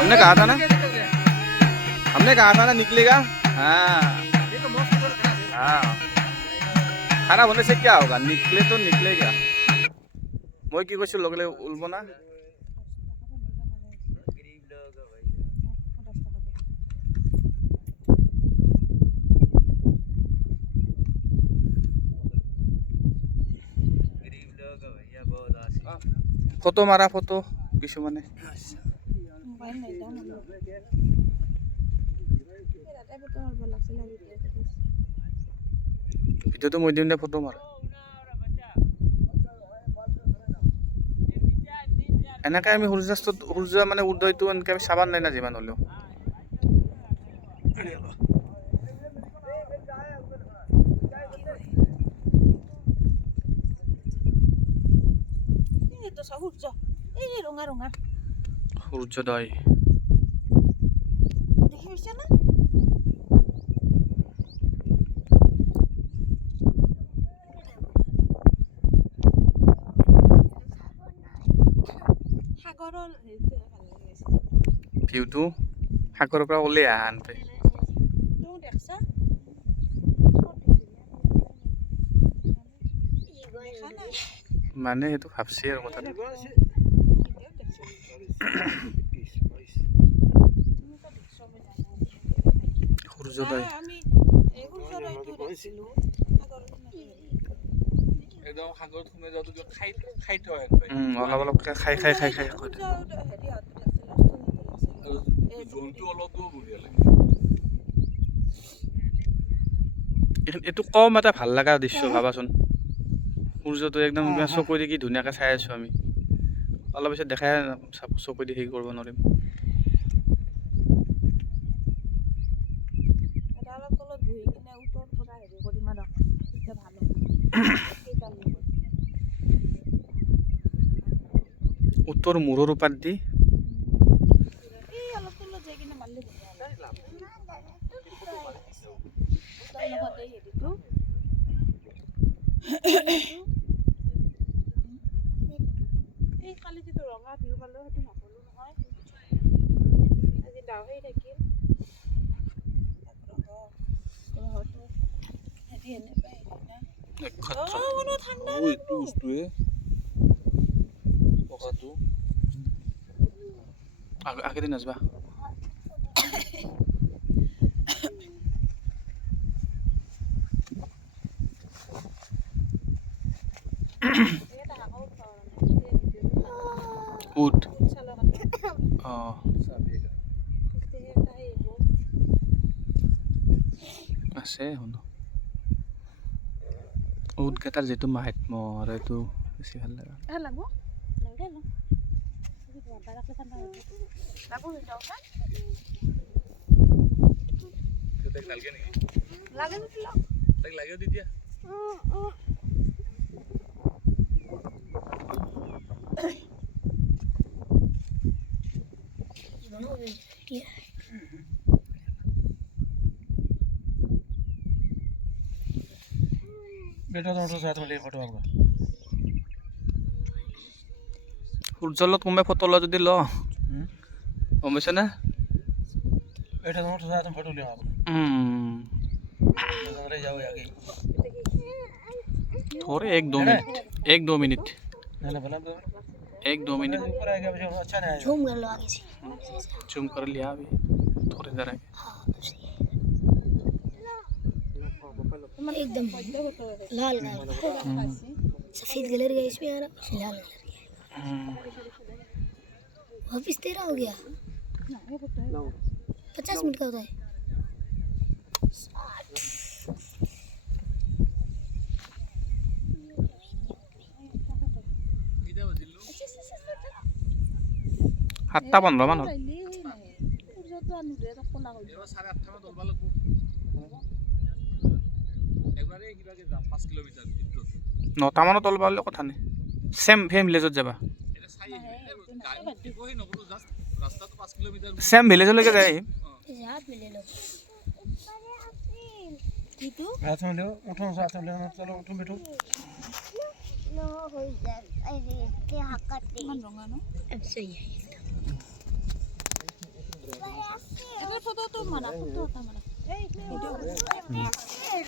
हमने कहा था ना निकलेगा। हाँ हाँ, खराब होने से क्या होगा, निकले तो निकलेगा। मैं की কৈছো লগলে উলব না। ফটো মাৰা ফটো কিছুমানে ভিডিঅ'টো মই দিম দে, ফটো মাৰ। এনেকৈ আমি সূৰ্য মানে উদয়টো এনেকৈ আমি চাবাৰ নাই না যিমান হ'লেও। সূৰ্যোদয় ভিউটো সাগৰৰ পৰা ওলাই আনতে মানে সেইটো ভাবছি আৰু কথাটো। সূৰ্যোদয় একদম সাগৰত সোমাই যাওঁতে খাই থয় অলপ অলপকৈ খাই জলটো অলপ বঢ়িয়া লাগে। এইটো কম এটা ভাল লগা দৃশ্য ভাবাচোন। সূৰ্যটো একদম চকু দি কি ধুনীয়াকৈ চাই আছোঁ আমি। অলপ পিছত দেখাই চকু দি হেৰি কৰিব নোৱাৰিম। উত্তৰ মূৰৰ ওপৰত দি আগে দিন আসবা উঠ আছে শুনো উটকেইটাৰ যিটো মাহাত্ম্য আৰু এইটো বেছি ভাল লগা। সূৰ্যৰ লগত কোনোবাই ফটো লয় যদি ল গম পাইছে না। थोड़े एक दो मिनट झूम कर लिया अभी थोड़ी देर एकदम लाल सफेद कलर का इसमें आ रहा लाल कलर वापिस तेरा हो गया 50 मिनट का होता है। সাতটা 15 মান হ'ল। নটা মানত তল পালে কথা নাই। সেম ভিলেজত যাবা সেম ভিলেজলৈকে যাই আহিম। तो मारा तो मारा